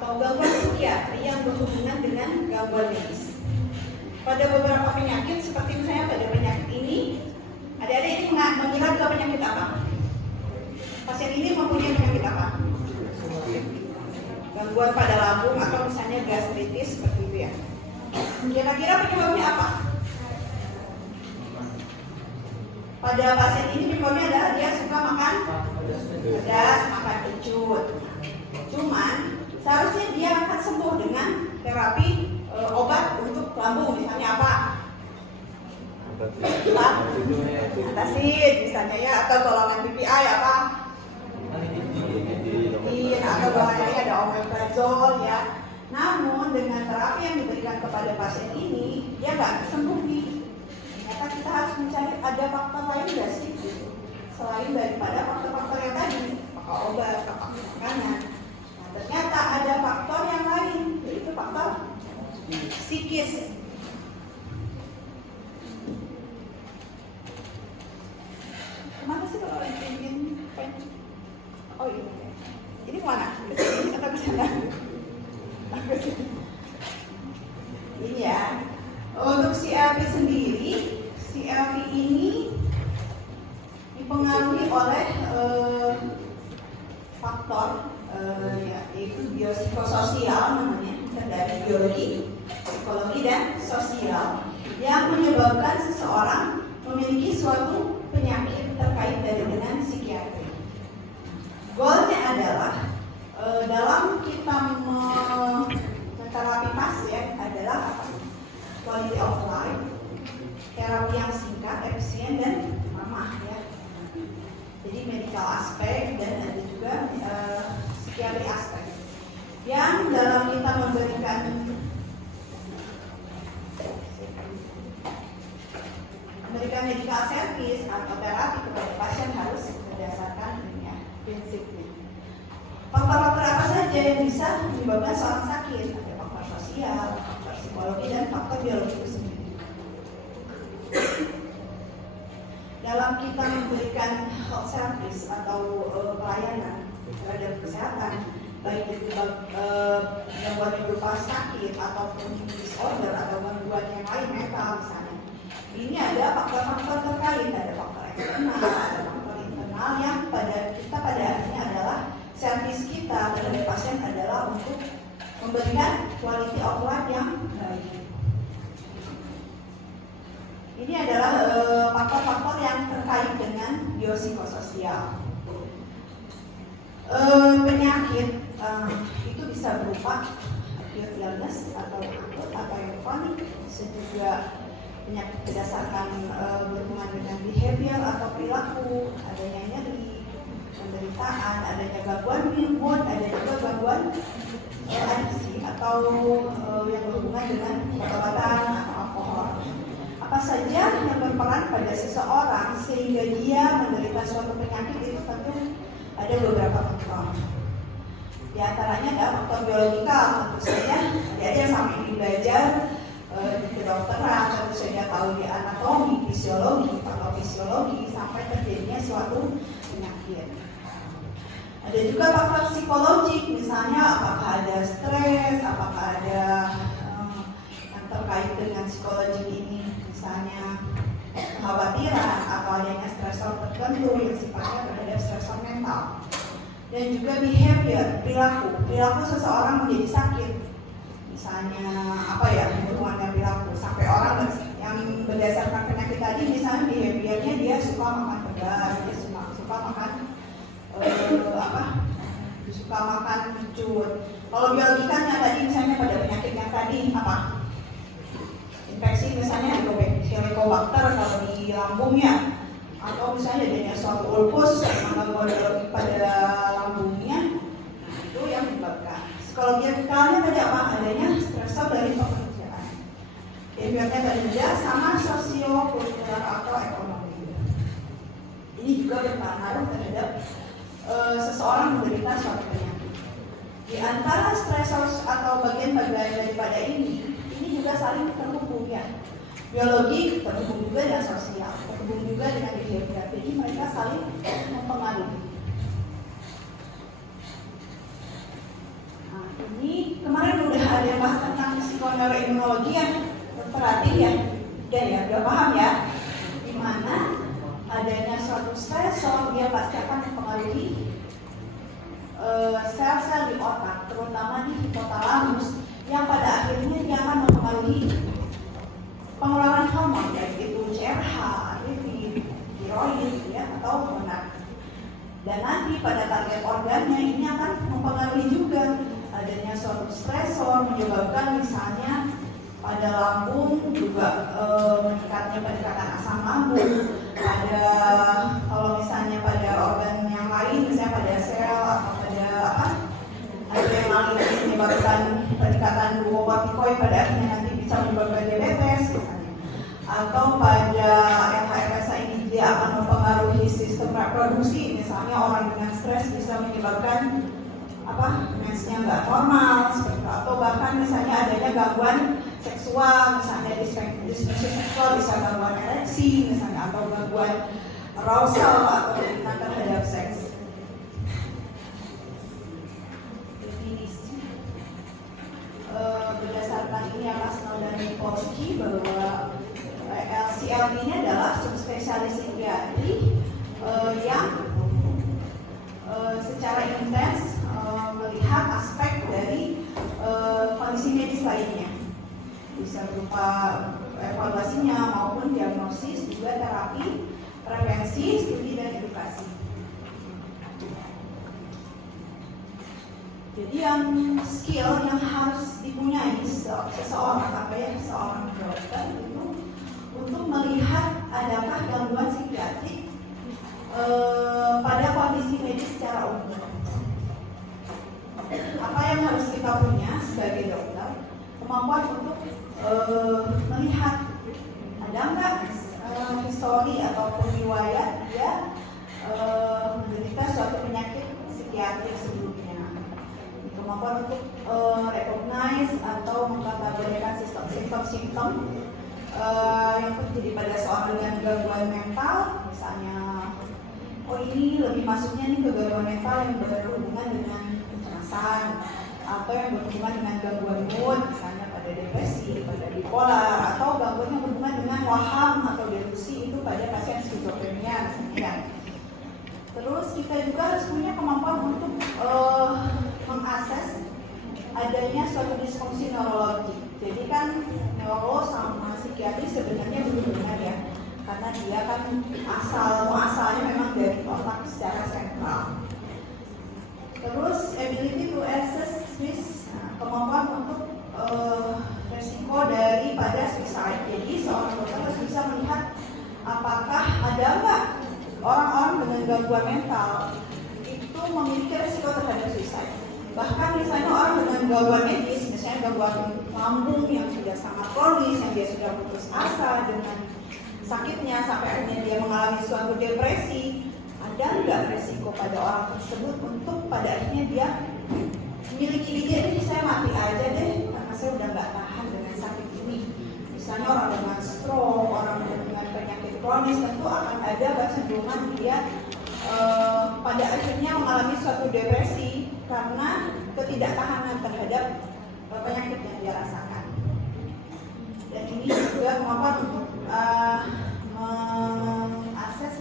atau gangguan psikiatri yang berhubungan dengan gangguan medis. Pada beberapa penyakit seperti misalnya pada penyakit ini, adik-adik ini mengira juga penyakit apa? Pasien ini mempunyai penyakit apa? Gangguan pada lambung atau misalnya gastritis seperti itu ya. Kira-kira penyebabnya apa? Pada pasien ini penyebabnya adalah dia suka makan pedas, makan kecut. Cuman seharusnya dia akan sembuh dengan terapi obat untuk lambung, misalnya apa? Antacid misalnya ya, atau golongan PPI apa? Atau golongannya ada omeprazole ya. Namun dengan terapi yang diberikan kepada pasien ini dia nggak sembuh nih. Ternyata kita harus mencari ada faktor lain nggak sih? Selain daripada faktor-faktor yang tadi, apakah obat, apakah makanan. Nah, ternyata ada faktor yang lain, yaitu faktor psikis. Kemana sih kalau ingin? Oh ini. Ini mana? Ini atau ke sana? Ini ya. Untuk CLP sendiri, CLP ini dipengaruhi oleh faktor yaitu biopsikososial namanya, dari biologi, psikologi dan sosial yang menyebabkan seseorang memiliki suatu penyakit terkait dengan psikiatri. Goalnya adalah dalam kita menterapi pasien adalah apa? Quality of life, terapi yang singkat, efisien dan ramah ya. Jadi medical aspek dan ada juga psikiatri aspek. Yang dalam kita memberikan medical service atau terapi kepada pasien harus berdasarkan prinsipnya. Faktor-faktor apa saja yang bisa menyebabkan seorang sakit? Ada faktor sosial, faktor psikologi, dan faktor biologi itu sendiri. Dalam kita memberikan health service atau pelayanan terhadap kesehatan, baik itu gangguan yang berupa sakit ataupun disorder atau gangguan yang lain mental misalnya. Ini ada faktor-faktor terkait, ada faktor eksternal, ada faktor internal yang pada akhirnya adalah servis kita terhadap pasien adalah untuk memberikan quality of life yang baik. Ini adalah faktor-faktor yang terkait dengan biopsikososial. Penyakit itu bisa berupa acute illness atau akut atau yang kronik, bisa juga penyakit berdasarkan berhubungan dengan behavior atau perilaku, adanya nyeri, penderitaan, adanya gangguan mood, ada juga gangguan adiksi atau yang berhubungan dengan obat-obatan atau alkohol. Apa saja yang berperan pada seseorang sehingga dia menderita suatu penyakit itu tentu ada beberapa faktor. Di antaranya adalah faktor biologikal, tentu saja ada sampai ini belajar di kedokteran, tentu saja tahu di anatomi, fisiologi, patofisiologi sampai terjadinya suatu penyakit. Ada juga faktor psikologik, misalnya apakah ada stres, apakah ada yang terkait dengan psikologi ini, misalnya kekhawatiran atau adanya stresor tertentu yang sifatnya terhadap stresor mental. Dan juga behavior, perilaku seseorang menjadi sakit. Misalnya apa ya, hubungan dengan perilaku sampai orang yang berdasarkan penyakit tadi, misalnya behaviornya dia suka makan pedas, dia suka makan suka makan kecut. Kalau biologikanya tadi misalnya pada penyakit yang tadi apa? Infeksi misalnya Helicobacter kalau di lambungnya, atau misalnya adanya suatu ulkus gangguan biologi pada lambungnya, itu yang menyebabkan. Psikologikalnya tadi apa? Adanya stresor dari pekerjaan. Behaviornya tadi juga sama sosio-kultural atau ekonomi. Ini juga berpengaruh terhadap seseorang menderita suatu penyakit. Di antara stresor atau bagian-bagian daripada ini juga saling terhubung ya. Biologi terhubung juga dengan sosial, terhubung juga dengan behavior. Jadi mereka saling mempengaruhi. Nah, Ini kemarin udah ada yang bahas tentang psikoneuroimunologi ya, berarti ya, udah paham ya, dimana adanya suatu stresor dia pasti akan mempengaruhi sel-sel di otak, terutama di hipotalamus, yang pada akhirnya dia akan mempengaruhi pengeluaran hormon, baik itu CRH, tiroid, ya, atau hormon. Dan nanti pada target organnya ini akan mempengaruhi juga adanya suatu stresor, menyebabkan misalnya pada lambung juga meningkatnya peningkatan asam lambung. Ada kalau misalnya pada organ yang lain, misalnya pada sel atau pada ada yang lain menyebabkan peningkatan glukokortikoid, pada akhirnya nanti bisa menyebabkan diabetes misalnya. Atau pada LH-RSA ini dia akan mempengaruhi sistem reproduksi, misalnya orang dengan stres bisa menyebabkan mensnya nggak normal seperti itu. Atau bahkan misalnya adanya gangguan seksual, misalnya disfungsi seksual, bisa gangguan ereksi misalnya, atau gangguan arousal atau keinginan terhadap seks. Definisi berdasarkan ini Maslow dan Minkowski bahwa LCLD ini adalah subspesialis psikiatri yang secara intens melihat aspek dari kondisi medis lainnya, bisa berupa evaluasinya maupun diagnosis, juga terapi, prevensi, studi dan edukasi. Jadi yang skill yang harus dipunyai seseorang dokter itu untuk melihat adakah gangguan psikiatrik pada kondisi medis secara umum. Apa yang harus kita punya sebagai dokter? Kemampuan untuk melihat ada nggak histori ataupun riwayat dia menderita suatu penyakit psikiatrik sebelumnya. Kemampuan untuk recognize atau mengkategorikan simptom-simptom yang terjadi pada seorang dengan gangguan mental, misalnya ini lebih masuknya nih ke gangguan mental yang berhubungan dengan kecemasan, atau yang berhubungan dengan gangguan mood, misalnya pada depresi, pada bipolar, atau gangguan yang berhubungan dengan waham atau delusi itu pada pasien skizofrenia misalnya. Terus kita juga harus punya kemampuan untuk mengakses adanya suatu disfungsi neurologi. Jadi kan neuro sama psikiatri sebenarnya berhubungan ya, karena dia kan asalnya memang dari otak secara sentral. Terus ability to assess risk, kemampuan untuk resiko daripada suicide. Jadi seorang dokter harus bisa melihat apakah ada nggak orang-orang dengan gangguan mental itu memiliki resiko terhadap suicide. Bahkan misalnya orang dengan gangguan medis, misalnya gangguan lambung yang sudah sangat kronis, yang dia sudah putus asa dengan sakitnya sampai akhirnya dia mengalami suatu depresi, ada nggak resiko pada orang tersebut untuk pada akhirnya dia memiliki ide ini saya mati aja deh karena saya udah nggak tahan dengan sakit ini. Misalnya orang dengan stroke, orang dengan penyakit kronis, tentu akan ada kecenderungan dia pada akhirnya mengalami suatu depresi karena ketidaktahanan terhadap penyakit yang dia rasakan. Dan ini juga kemampuan untuk mengakses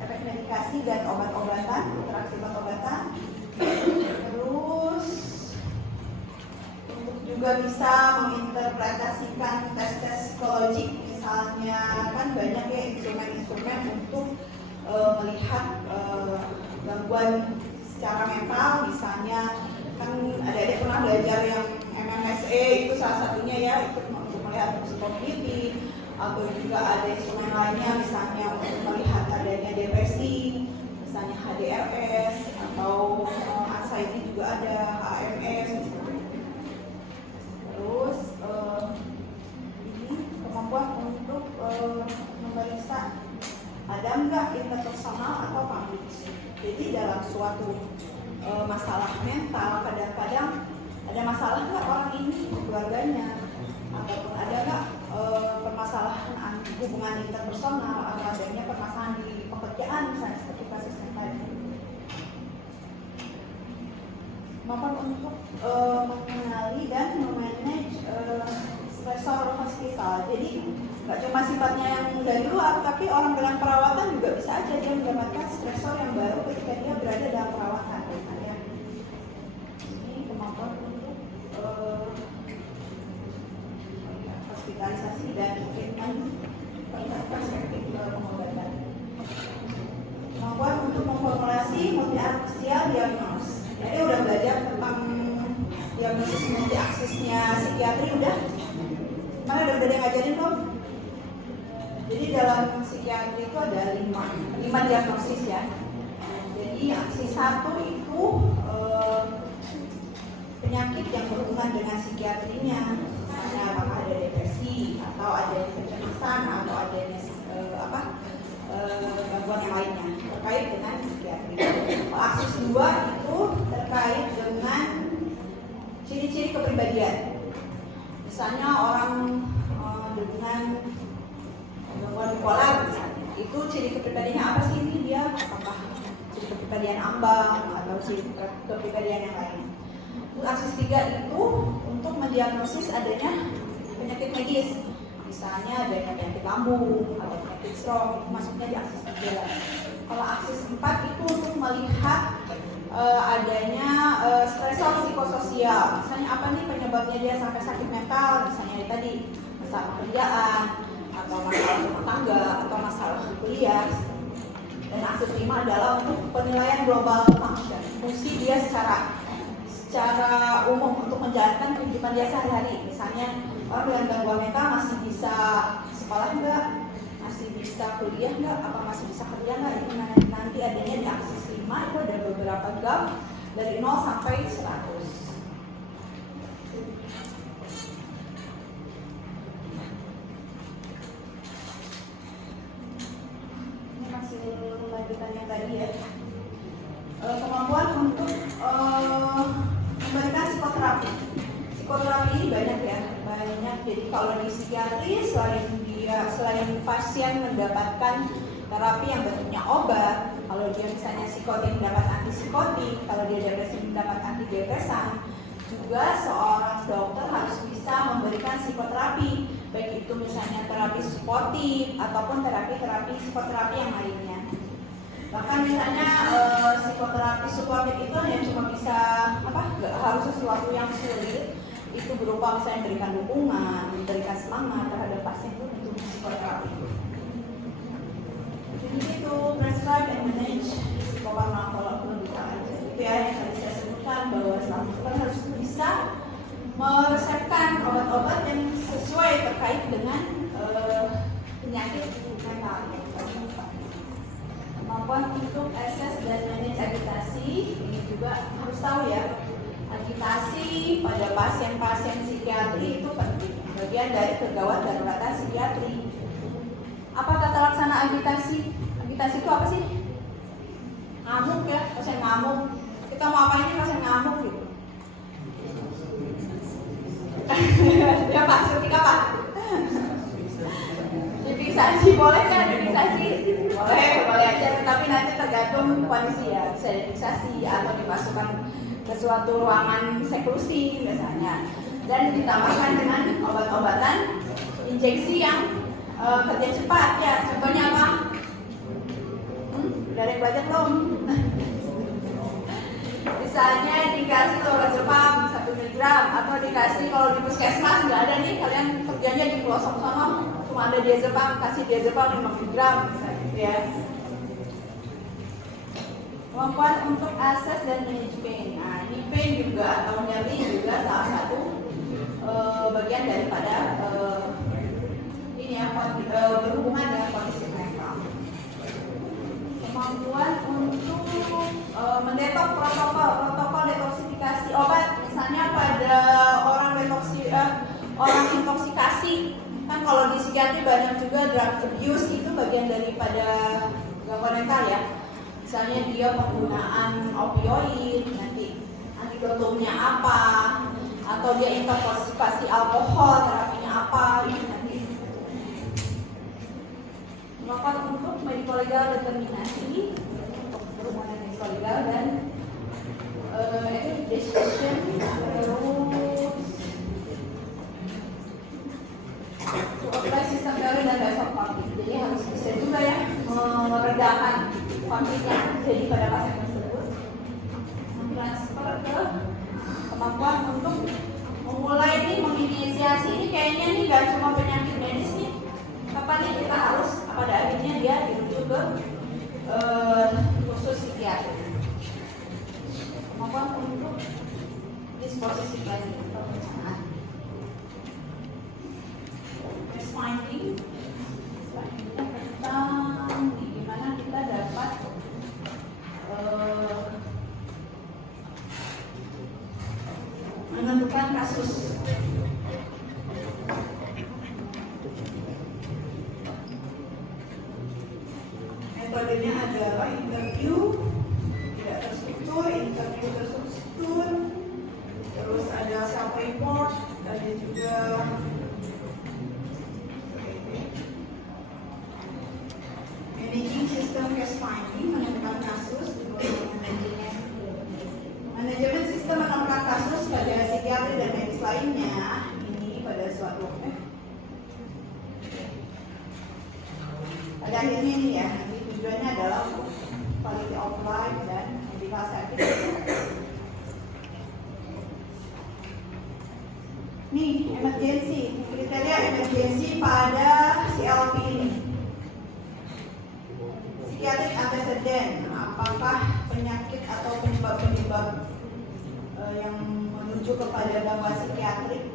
efek medikasi dan obat-obatan, interaksi obat-obatan. Terus untuk juga bisa menginterpretasikan tes-tes psikologik, misalnya kan banyak ya instrumen-instrumen untuk melihat gangguan secara mental, misalnya kan ada pernah belajar yang MMSE itu salah satunya ya, itu untuk melihat psikologi, atau juga ada instrumen lainnya misalnya untuk melihat adanya depresi, misalnya HDRS, atau anxiety juga ada HMS misalnya. Terus ini kemampuan untuk memeriksa ada nggak interpersonal atau konflik. Jadi dalam suatu masalah mental, kadang-kadang ada masalah nggak orang ini keluarganya, ataupun ada nggak permasalahan hubungan interpersonal, atau adanya permasalahan di pekerjaan misalnya seperti kasus yang tadi. kemampuan untuk mengenali dan memanage stresor hospital. Jadi nggak cuma sifatnya yang dari luar, tapi orang dalam perawatan juga bisa aja dia mendapatkan stresor yang baru ketika dia berada dalam perawatan. Ya. Ini kemampuan untuk hospitalisasi dan treatment perspektif pengobatan. Kemampuan untuk memformulasi multi-aksial diagnosis. Jadi udah belajar tentang diagnosis multi-aksesnya psikiatri udah? Mana udah ngajarin belum? Jadi dalam psikiatri itu ada 5 diagnosis ya. Jadi aksi 1 itu penyakit yang berhubungan dengan psikiatrinya, misalnya apakah ada depresi atau ada kecemasan atau ada gangguan yang lainnya terkait dengan psikiatri. Aksis 2 itu terkait dengan ciri-ciri kepribadian. Misalnya orang dengan gangguan bipolar, itu ciri kepribadiannya apa sih ini dia? Apakah ciri kepribadian ambang atau ciri kepribadian yang lain? Aksis 3 itu untuk mendiagnosis adanya penyakit medis. Misalnya ada penyakit lambung atau penyakit stroke, masuknya di aksis 3. Kalau aksis 4 itu untuk melihat adanya stresor psikososial. Misalnya apa nih penyebabnya dia sampai sakit mental, misalnya tadi masalah pekerjaan atau masalah rumah tangga atau masalah kuliah. Dan aksis 5 adalah untuk penilaian global function, fungsi dia secara umum untuk menjalankan kehidupan dia sehari-hari. Misalnya orang dengan gangguan mental masih bisa sekolah enggak, masih bisa kuliah enggak, apa masih bisa kerja enggak, itu nanti adanya di aksis 5. Itu ada beberapa gap dari 0 sampai 100. Ini masih lanjutan yang tadi ya. Kemampuan untuk memberikan psikoterapi. Psikoterapi ini banyak ya, jadi kalau di psikiatri selain pasien mendapatkan terapi yang bentuknya obat, kalau dia misalnya psikotik mendapat antipsikotik, kalau dia depresi mendapat antidepresan, juga seorang dokter harus bisa memberikan psikoterapi, baik itu misalnya terapi suportif ataupun terapi psikoterapi yang lainnya. Bahkan misalnya psikoterapi suportif itu hanya cuma bisa nggak harus sesuatu yang sulit, itu berupa misalnya memberikan dukungan, memberikan semangat terhadap pasien itu untuk psikoterapi. Jadi itu prescribe and manage psikofarmakologi itu ya yang tadi saya sebutkan bahwa seorang dokter harus bisa meresepkan obat-obat yang sesuai terkait dengan penyakit mental. Kemampuan untuk assess dan manage agitasi ini juga harus tahu ya. Agitasi pada pasien-pasien psikiatri itu penting, bagian dari kegawat daruratan psikiatri. Apa tata laksana agitasi? Agitasi itu apa sih? Ngamuk ya, pasien ngamuk. Kita mau apa ini pasien ngamuk gitu. Ya Pak, seperti apa? Difiksasi boleh kan? Difiksasi boleh aja, tapi nanti tergantung kondisi ya. Bisa difiksasi atau dimasukkan ke suatu ruangan seklusi misalnya, dan ditambahkan dengan obat-obatan injeksi yang kerja cepat ya. Contohnya apa? Udah ada yang belajar belum? Misalnya dikasih lorazepam 1 mg atau dikasih, kalau di puskesmas nggak ada nih, kalian kerjanya di pelosok sana cuma ada diazepam, kasih diazepam 5 mg misalnya ya. Kemampuan untuk access dan manage pain. Nah, ini pain juga atau nyeri juga salah satu bagian daripada ini ya, berhubungan dengan kondisi mental. Kemampuan untuk mendetok protokol detoksifikasi obat. Misalnya pada orang intoksikasi, kan kalau di psikiatri banyak juga drug abuse, itu bagian daripada gangguan mental ya. Misalnya dia penggunaan opioid, nanti antidotumnya apa, atau dia intoksikasi alkohol, terapinya apa, ini nanti. Kemampuan untuk medical legal determinasi, untuk berhubungan medical legal dan education supply sistem teori dan resolve konflik. Jadi harus bisa juga ya meredakan konflik yang terjadi pada pasien tersebut. Transfer ke kemampuan untuk memulai nih menginisiasi. Ini kayaknya nih gak cuma penyakit medis nih. Kapan nih kita harus pada akhirnya dia dirujuk ke khusus psikiatri. Kemampuan untuk disposisi planning. Finding tentang gimana kita dapat menentukan kasus. Metodenya adalah interview tidak terstruktur, interview terstruktur, terus ada self report, ada juga managing system case finding, menemukan kasus, manajemen sistem menemukan kasus pada psikiatri dan medis lainnya. Ini pada suatu pada akhirnya ini ya, nanti tujuannya adalah quality of life dan medical service. Nih, emergency, kriteria emergency pada CLP ini. Psikiatrik antecedent, apakah penyakit atau penyebab-penyebab yang menuju kepada gangguan psikiatrik,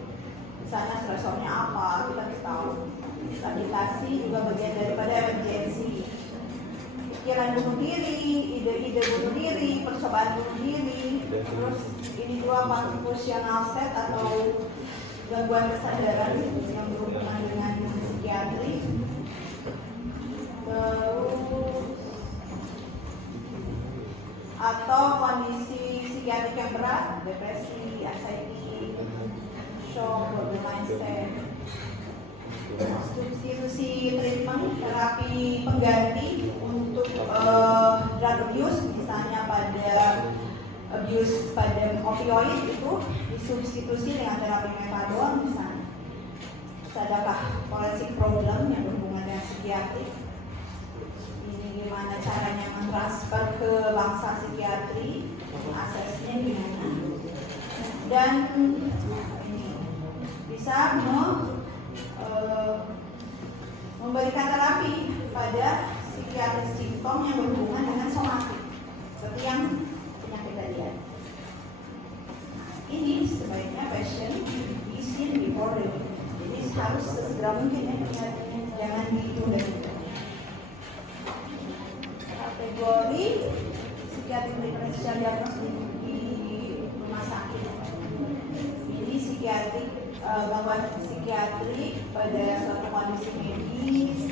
misalnya stresornya apa, kita harus tahu. Rehabilitasi juga bagian daripada emergency. Pikiran bunuh diri, ide-ide bunuh diri, percobaan bunuh diri, terus ini juga functional state atau gangguan kesadaran yang berhubungan dengan psikiatri. Terus atau kondisi psikiatrik yang berat, depresi, anxiety, shock, borderline state. Substitusi treatment, terapi pengganti untuk drug abuse, misalnya pada abuse pada opioid itu disubstitusi dengan terapi metadon misalnya. Adakah forensik problem yang berhubungan dengan psikiatri? Ini gimana caranya mentransfer ke bangsa psikiatri, aksesnya gimana? Dan ini bisa memberikan terapi pada psikiatri simptom yang berhubungan dengan somatik, seperti yang penyakit tadi ya. Ini sebaiknya pasien is seen before review. Jadi harus segera mungkin ya, jangan ditunda-tunda. Kategori psikiatri differential diagnosis di rumah sakit. Ini psikiatri gangguan psikiatri pada suatu kondisi medis.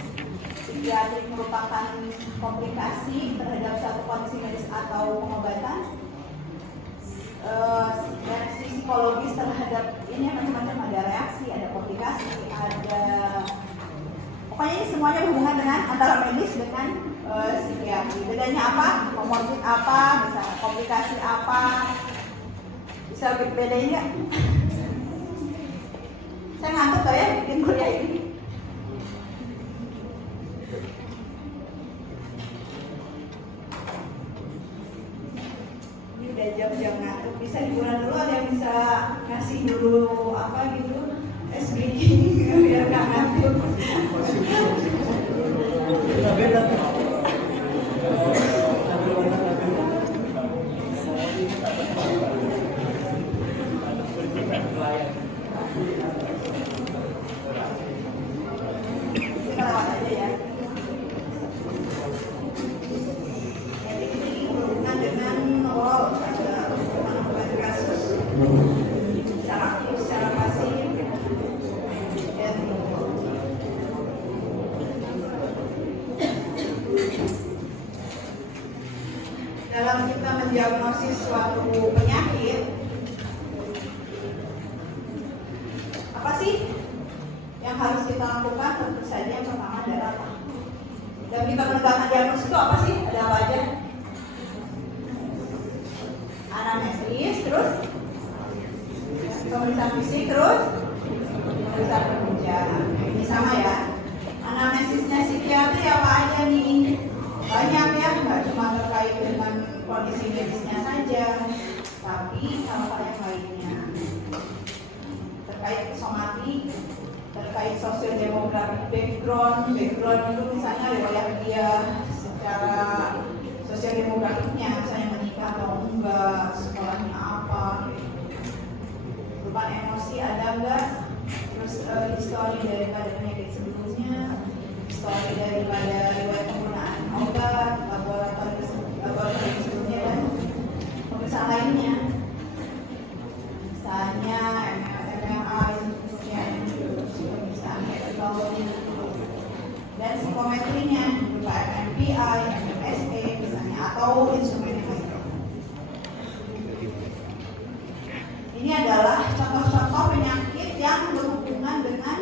Psikiatri merupakan komplikasi terhadap suatu kondisi medis atau pengobatan. Reaksi psikologis terhadap ini macam-macam, ada reaksi, ada komplikasi, ada pokoknya ini semuanya berhubungan dengan antara medis dengan psikiatri. Bedanya apa? Komorbid apa? Misalnya komplikasi apa? Bisa bedain nggak? Saya ngantuk tuh ya bikin kuliah ini. Ini udah jam-jam ngantuk. Bisa liburan dulu, ada yang bisa ngasih dulu apa gitu SBG biar nggak ngantuk. Dalam kita mendiagnosis suatu penyakit, apa sih yang harus kita lakukan? Tentu saja yang pertama adalah apa? Dan kita menegakkan diagnosis itu apa sih? Ada apa aja? Anamnesis, terus pemeriksaan fisik, terus pemeriksaan penunjang. Ini sama ya. sosial demografik background itu misalnya riwayat dia secara sosial demografiknya, misalnya menikah atau enggak, sekolahnya apa, perubahan emosi ada enggak, terus histori daripada penyakit sebelumnya, histori daripada riwayat penggunaan obat, laboratorium sebelumnya dan pemeriksaan lainnya, misalnya MRI, pemeriksaan metodologi dan psikometrinya berupa MMPI, MMSE misalnya atau instrumen yang lain. Ini adalah contoh-contoh penyakit yang berhubungan dengan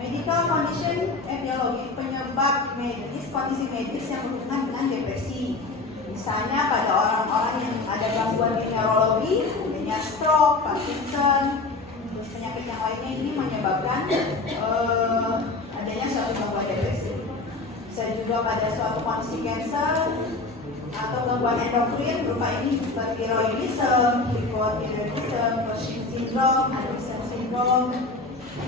medical condition etiologi, penyebab medis, kondisi medis yang berhubungan dengan depresi. Misalnya pada orang-orang yang ada gangguan di neurologi, adanya stroke, Parkinson, terus penyakit yang lainnya ini menyebabkan adanya suatu gangguan depresi. Bisa juga pada suatu kondisi kanker atau gangguan endokrin berupa ini hyperthyroidism, hypothyroidism, Cushing syndrome, Addison syndrome,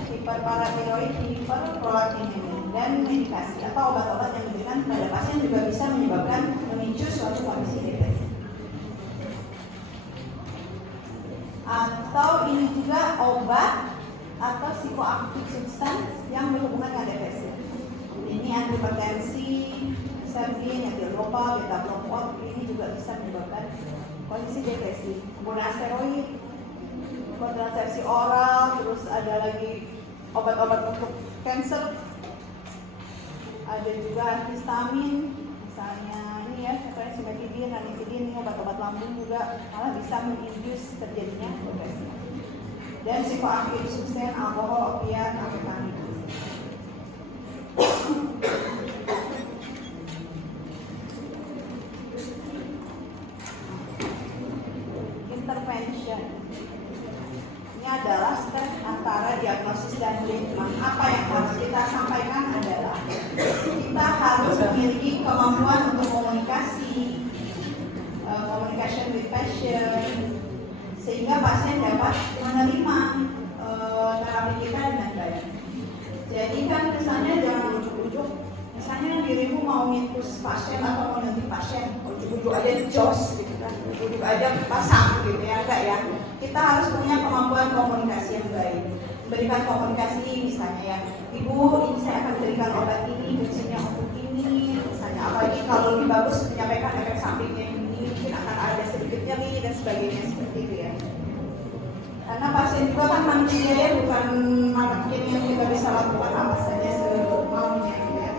hiperparathyroid, hiperprolaktinemia, dan medikasi atau obat-obat yang diberikan pada pasien juga bisa menyebabkan memicu suatu kondisi depresi. Atau ini juga obat atau psikoaktif substans yang berhubungan dengan depresi. Ini antihipertensi, serpin, etildopa, beta blockade, ini juga bisa menyebabkan kondisi depresi. Penggunaan steroid, kontrasepsi oral, terus ada lagi obat-obat untuk kanker, ada juga antihistamin, misalnya ini ya, misalnya simetidin, ranitidin, ini obat-obat lambung juga malah bisa menginduce terjadinya depresi. Dan psikoaktif substan, alkohol, opiat, amfetamin. Intervention ini adalah step antara diagnosis dan treatment. Apa yang harus kita sampaikan adalah kita harus memiliki kemampuan untuk komunikasi, communication with patient, sehingga pasien dapat menerima terapi kita dengan baik. Jadi kan misalnya jangan ujuk-ujuk, misalnya dirimu mau ngintus pasien atau mau nanti pasien, ujuk-ujuk aja jos gitu kan, ujuk-ujuk aja pasang gitu ya, enggak ya. Kita harus punya kemampuan komunikasi yang baik, berikan komunikasi misalnya ya, ibu ini saya akan berikan obat ini, fungsinya untuk ini, misalnya apalagi kalau lebih bagus menyampaikan efek sampingnya ini, mungkin akan ada sedikit nyeri dan sebagainya seperti itu ya. Karena pasien juga kan manusia ya, bukan makin yang kita bisa lakukan apa saja semaunya ya.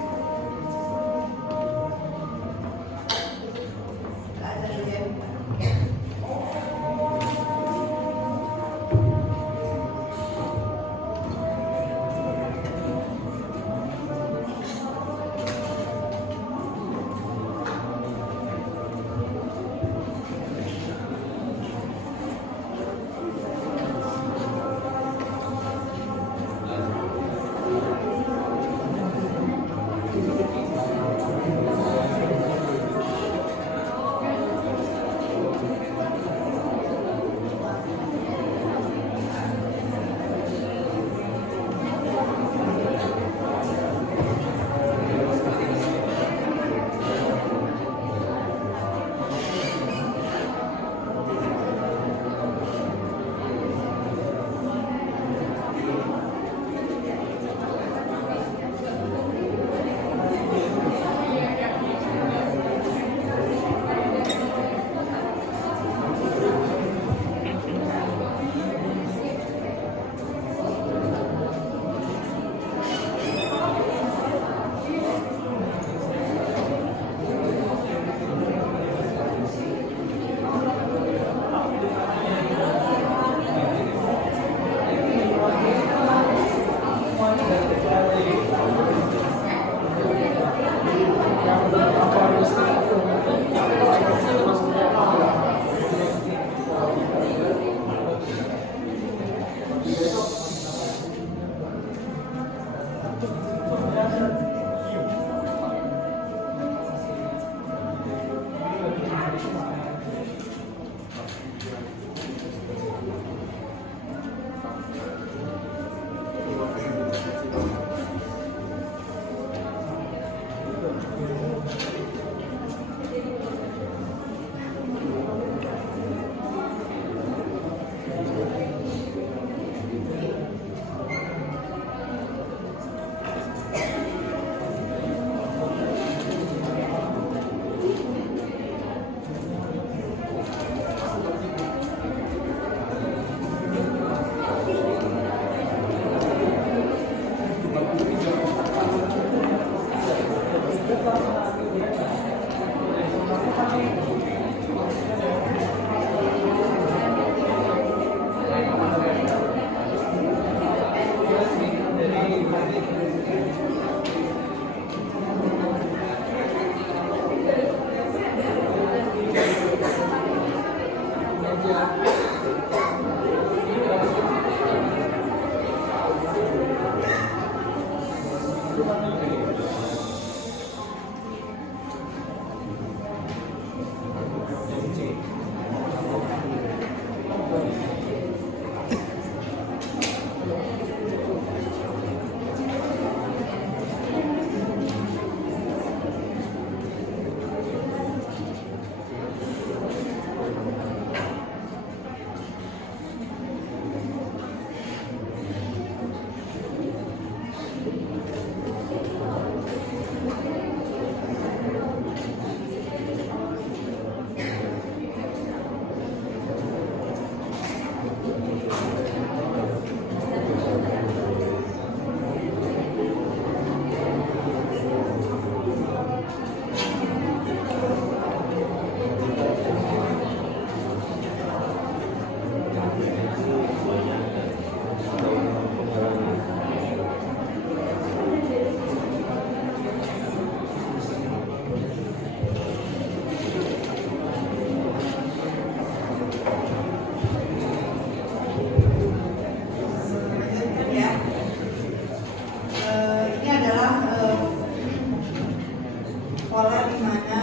Pola di mana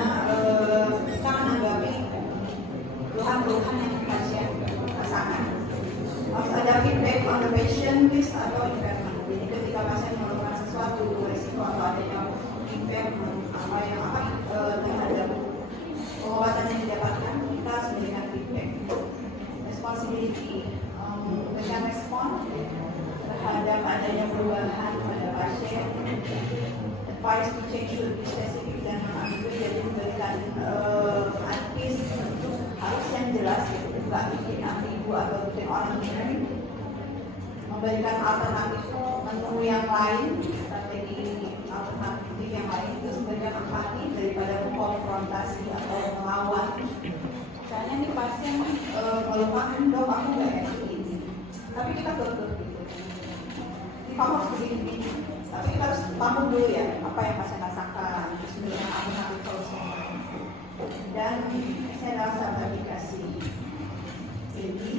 kita menanggapi keluhan-keluhan yang pasien rasakan. Harus ada feedback on the patient list atau impairment. Jadi ketika pasien melakukan sesuatu resiko atau adanya impairment terhadap pengobatan yang didapatkan, kita harus memberikan feedback. Responsibility memberikan respon terhadap adanya perubahan pada pasien. Advice to change should be specific dan ambiguous, jadi memberikan advice harus yang jelas, nggak bikin ambigu atau bikin orang bingung. Memberikan alternatif menu yang lain, strategi alternatif yang lain itu sebenarnya empati daripada mengkonfrontasi atau melawan. Misalnya nih pasien melupakan, dok aku nggak enak ini, tapi kita berpikir kamu harus begini, tapi kita harus tahu dulu ya apa yang pasien rasakan sebelum aku ngambil solusi yang lain. Dan saya rasa dikasih jadi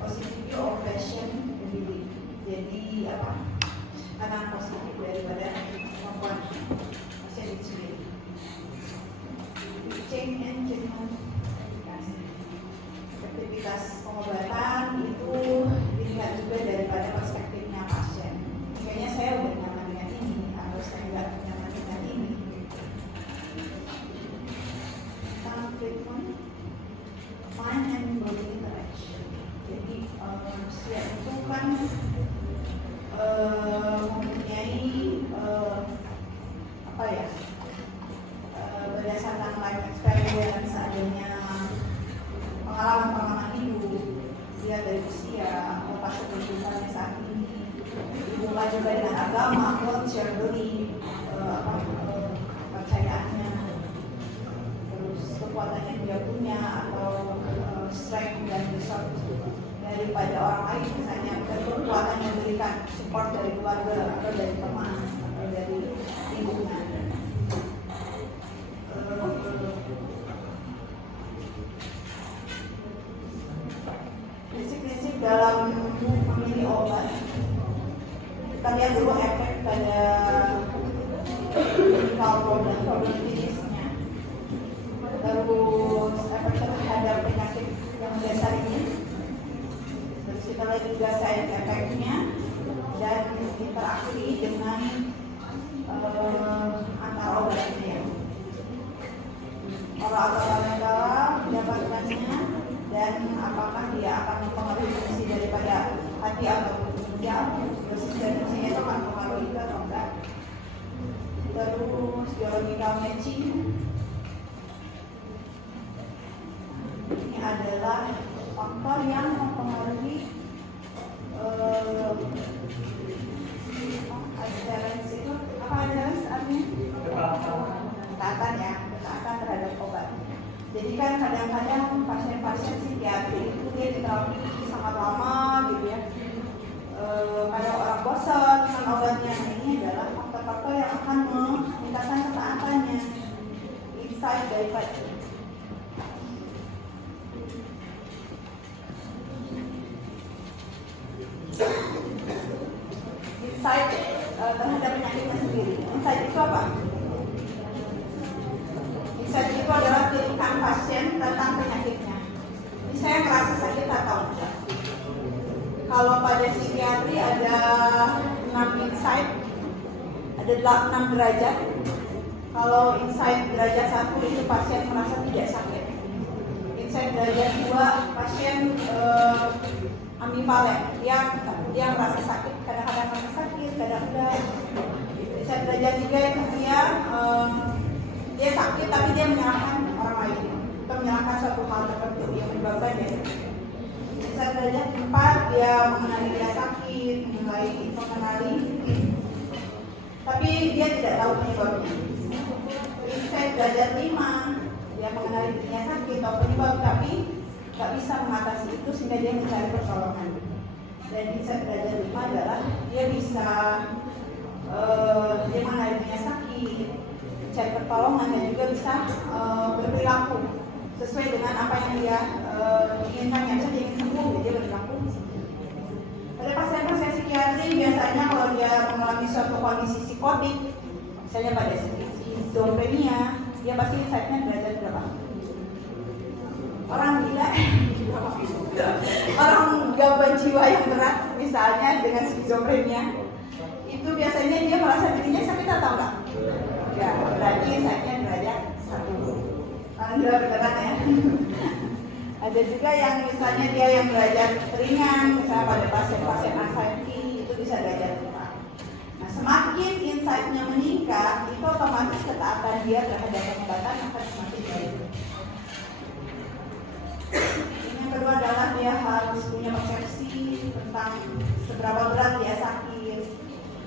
positivity of passion really, jadi karena positif daripada kemampuan pasien itu sendiri. Change and treatment aktivitas pengobatan itu dilihat juga daripada perspektifnya pasien. Kayaknya saya udah nyaman dengan ini atau saya nggak nyaman dengan ini. Tentang treatment, mind and body interaction. Jadi manusia itu kan mempunyai berdasarkan life experience, adanya pengalaman hidup dia dari usia atau fase kehidupannya saat ini, hubungan juga dengan agama, culture, belief, kepercayaannya, terus kekuatan yang dia punya atau strength dan resource daripada orang lain, misalnya kekuatan yang diberikan support dari keluarga atau dari teman atau dari lingkungan. Prinsip-prinsip dalam memilih obat, kita lihat dulu efek pada medical problem klinisnya, terus efek terhadap penyakit yang mendasar ini, terus kita lihat juga side effect-nya dan interaksi dengan antar obatnya, oral atau dalam mendapatkannya, dan apakah dia akan mempengaruhi fungsi daripada hati atau jantung, dosis dan fungsinya itu akan mempengaruhi atau enggak. Terus biological matching, ini adalah faktor yang mempengaruhi adherence. Itu apa adherence artinya? Ketaatan terhadap obat. Jadi kan kadang-kadang pasien-pasien psikiatri itu dia diterapi sangat lama gitu ya. Kadang orang bosan dengan obatnya. Nah, ini adalah faktor-faktor yang akan meningkatkan ketaatannya. Insight daripada terhadap penyakitnya sendiri. Insight itu apa? Insight itu adalah kedukaan pasien tentang penyakitnya. Ini saya merasa sakit atau enggak. Kalau pada psikiatri ada 6 insight, ada 6 derajat. Kalau insight derajat 1 itu pasien merasa tidak sakit. Insight derajat 2 pasien ambivalen, dia merasa sakit, kadang-kadang merasa sakit, kadang-kadang. Insight derajat 3 itu dia sakit tapi dia menyalahkan orang lain atau menyalahkan suatu hal tertentu yang menyebabkan dia sakit. Insight derajat 4 dia mengenali dia sakit, mengenali tapi dia tidak tahu penyebabnya. Insight derajat 5 dia mengenali dirinya sakit atau penyebab tapi tak bisa mengatasi itu sehingga dia mencari pertolongan. Dan insight derajat 5 adalah dia bisa dia mengenali dirinya sakit, mencari pertolongan dan juga bisa berperilaku sesuai dengan apa yang dia inginkan. Yang dia ingin sembuh, dia berperilaku. Pada pasien-pasien psikiatri biasanya kalau dia mengalami suatu kondisi psikotik, misalnya pada skizofrenia, dia pasti insight-nya derajat berapa? Orang gila, orang gangguan jiwa yang berat, misalnya dengan skizofrenia, itu biasanya dia merasa dirinya sakit atau enggak? Ya, berarti insight-nya derajat 1. Orang gila beneran ya. Ada juga yang misalnya dia yang derajat ringan, misalnya pada pasien-pasien anxiety itu bisa derajat 5. Nah, semakin insight-nya meningkat, itu otomatis ketaatan dia terhadap pengobatan akan semakin baik. Yang kedua adalah dia harus punya persepsi tentang seberapa berat dia sakit.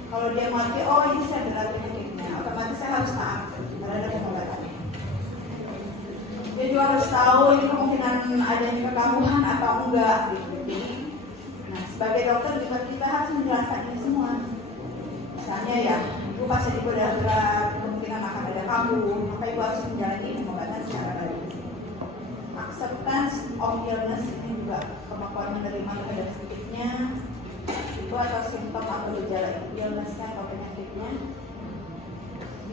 Kalau dia mengerti, oh ini saya berat penyakitnya, otomatis saya harus taat terhadap pengobatannya. Dia juga harus tahu ini kemungkinan adanya kekambuhan atau enggak gitu. Jadi, nah sebagai dokter juga kita harus menjelaskan ini semua. Misalnya ya, ibu pasien ibu udah berat, kemungkinan akan ada kambuh, maka ibu harus menjalani pengobatan secara baik. Acceptance of illness ini juga kemampuan menerima terhadap sakitnya, itu atau simptom atau gejala illnessnya atau penyakitnya.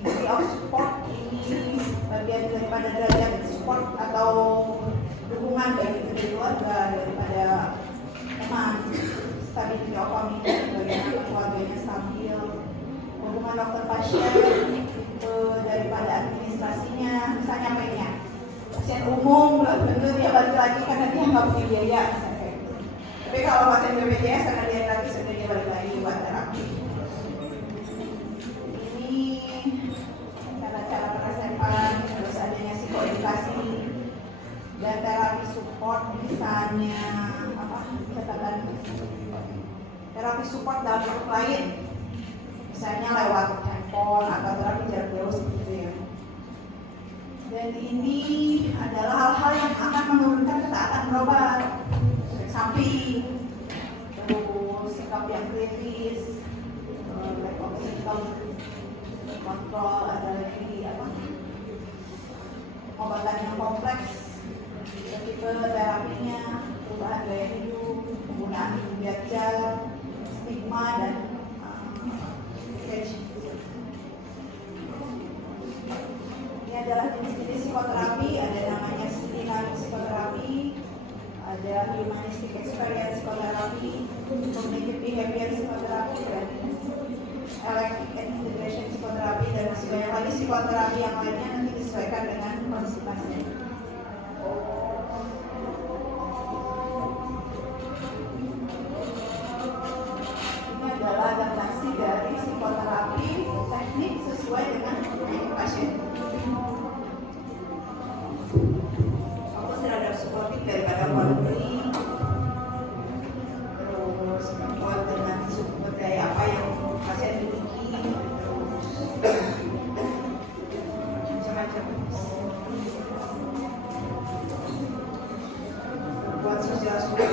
Degree of support ini bagian daripada derajat support atau dukungan dari keluarga, daripada teman. Stability of family, bagaimana keluarganya stabil. Hubungan dokter pasien itu daripada administrasinya, misalnya apa ini ya? Pasien umum belum tentu dia balik lagi karena dia nggak punya biaya misalnya. Tapi kalau pasien BPJS karena dia lagi sudah dia balik lagi buat terapi. Cara perasapan, terus adanya psikoedukasi dan terapi support, misalnya catatan terapi support dalam bentuk lain, misalnya lewat handphone atau terapi jarak jauh gitu ya. Dan ini adalah hal-hal yang akan menurunkan ketaatan berobat, samping, terus sikap yang kritis, lack of symptom kontrol, ada lagi pengobatan yang kompleks, tipe terapinya, perubahan gaya hidup, penggunaan biadab, stigma dan ini adalah jenis-jenis psikoterapi. Ada namanya dynamic psikoterapi, ada humanistic experience psikoterapi, cognitive behavior psikoterapi, dan electric and integration psikoterapi, dan masih banyak lagi psikoterapi yang lainnya nanti disesuaikan dengan kondisi pasien. Ini adalah adaptasi dari psikoterapi teknik sesuai dengan pasien. Fokus terhadap supportif daripada voluntary, terus membuat dengan sumber daya apa yang pasien miliki, macam-macam. Buat sosial support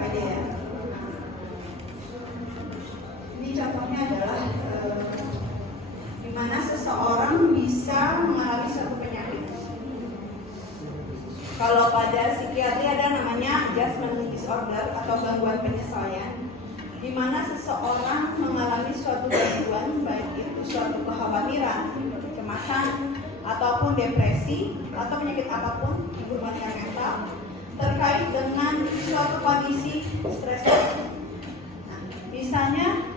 aja ya. Ini contohnya adalah di mana seseorang bisa mengalami suatu penyakit. Kalau pada psikiatri ada namanya adjustment disorder atau gangguan penyesuaian. di mana seseorang mengalami suatu gangguan, baik itu suatu kekhawatiran, kecemasan, ataupun depresi, atau penyakit apapun, gangguan mental, terkait dengan suatu kondisi stresor. Nah, misalnya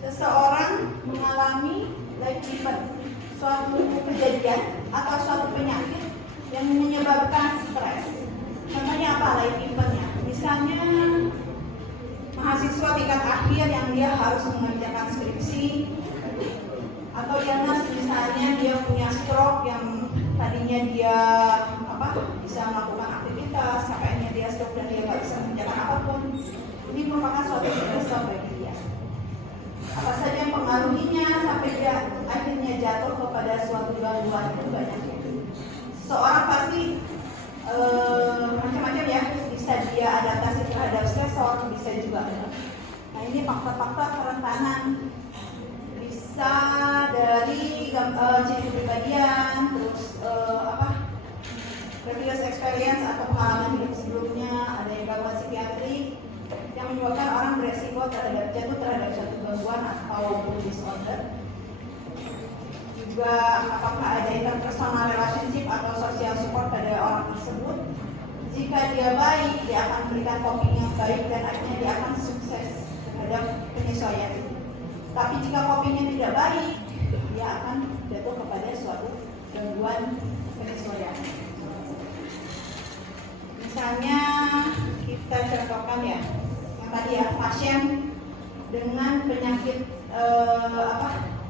seseorang mengalami life event, suatu kejadian atau suatu penyakit yang menyebabkan stres. Contohnya apa life eventnya? Misalnya mahasiswa tingkat akhir yang dia harus mengerjakan skripsi, atau illness, misalnya dia punya stroke yang tadinya dia bisa melakukan aktivitas, sampainya dia stroke dan dia nggak bisa mengerjakan apapun. Ini merupakan suatu stresor bagi dia. Apa saja yang mempengaruhinya sampai dia akhirnya jatuh kepada suatu gangguan itu banyak. Seorang pasti macam-macam ya, bisa dia adaptasi terhadap stresor, bisa juga. Nah, ini faktor-faktor kerentanan, bisa dari ciri kepribadian, terus previous experience atau pengalaman hidup sebelumnya, ada yang gangguan psikiatri yang menyebabkan orang beresiko jatuh terhadap suatu gangguan atau disorder. Juga apakah ada interpersonal relationship atau social support pada orang tersebut. Jika dia baik, dia akan memberikan coping yang baik dan akhirnya dia akan sukses terhadap penyesuaian. Tapi jika copingnya tidak baik, dia akan jatuh kepada suatu gangguan penyesuaian. Misalnya kita contohkan ya, yang tadi ya, pasien dengan penyakit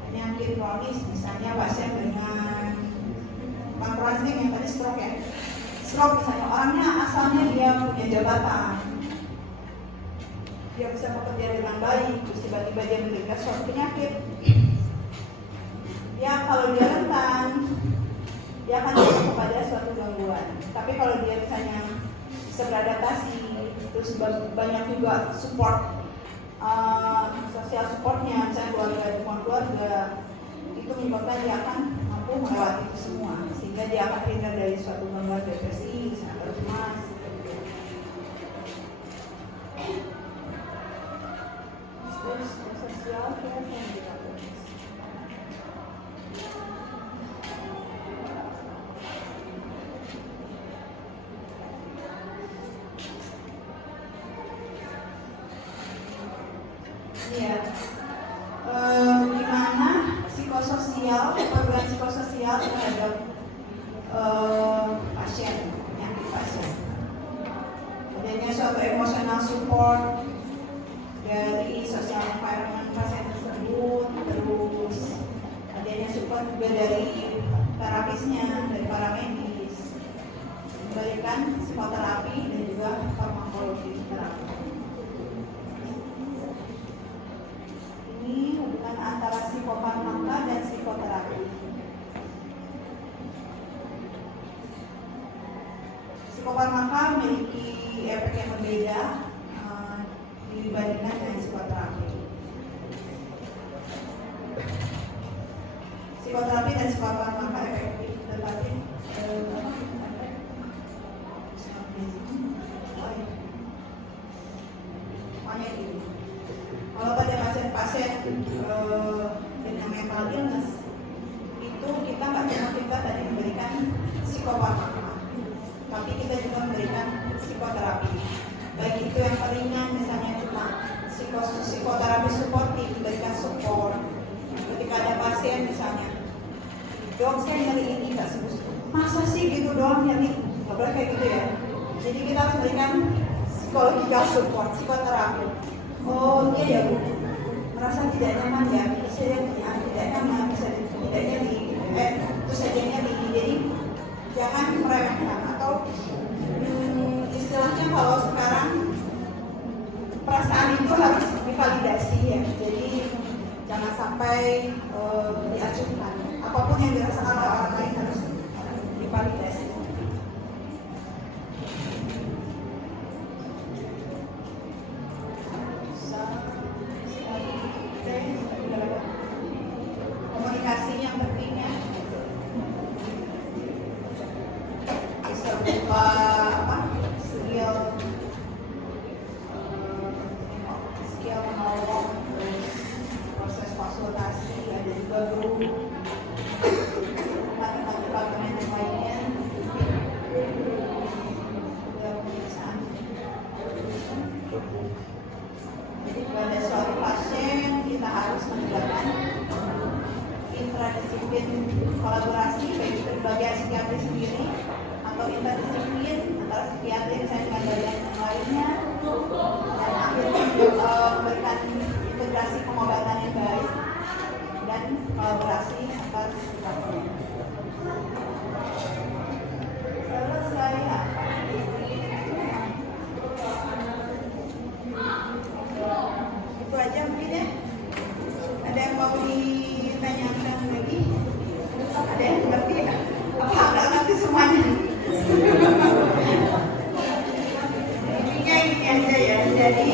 penyakit kronis, misalnya pasien dengan pankreatis yang tadi stroke ya. Stroke misalnya, orangnya asalnya dia punya jabatan, dia bisa bekerja dengan baik, terus tiba-tiba dia menderita suatu penyakit. Ya kalau dia rentan, dia akan jatuh kepada suatu gangguan. Tapi kalau dia misalnya bisa beradaptasi, terus banyak juga support, sosial supportnya, misalnya keluarga, dukungan keluarga, itu menyebabkan dia akan mampu melewati itu semua, sehingga dia akan terhindar dari suatu gangguan depresi, misalnya cemas. Terus sosial care yang kita gimana psikososial, program psikososial terhadap pasien, penyakit pasien. Adanya suatu emotional support dari social environment pasien tersebut, terus adanya support juga dari terapisnya, dari para medis, memberikan psikoterapi dan juga farmakologi terapi. Ini hubungan antara psikofarmaka dan psikoterapi. Psikofarmaka memiliki efek yang berbeda dibandingkan dengan psikoterapi. Psikoterapi dan psikofarmaka efektif, tetapi kalau pada pasien-pasien dengan mental illness itu kita nggak cuma tadi memberikan psikofarmaka, tapi kita juga memberikan psikoterapi. Baik itu yang ringan, misalnya cuma psikoterapi suportif, memberikan support. Ketika ada pasien misalnya, dok saya nyari ini nggak sembuh, masa sih gitu doang nyari, nggak boleh kayak gitu ya. Jadi kita harus memberikan psikological support, psikoterapi. Oh iya ya Bu, merasa tidak nyaman ya, bisa tidak nyaman, bisa tidaknya itu sajanya jadi jangan meremehkan, atau istilahnya kalau sekarang perasaan itu harus divalidasi ya, jadi jangan sampai diacuhkan, apapun yang dirasakan oleh orang lain harus divalidasi. Komunikasi yang pentingnya bisa berupa skill guru mata departemen yang lainnya pemeriksaan. Jadi pada suatu pasien kita harus menggunakan interdisiplin kolaborasi baik itu bagian psikiatri sendiri atau interdisiplin antara psikiatri saya dengan bagian yang lainnya dan akhirnya memberikan integrasi pengobatan yang baik dan kolaborasi antar departemen. Selesai ya. Itu aja mungkin ya. Ada yang mau ditanyakan lagi? Ada yang ngerti? Apa nggak ngerti semuanya? Intinya ini aja ya. Jadi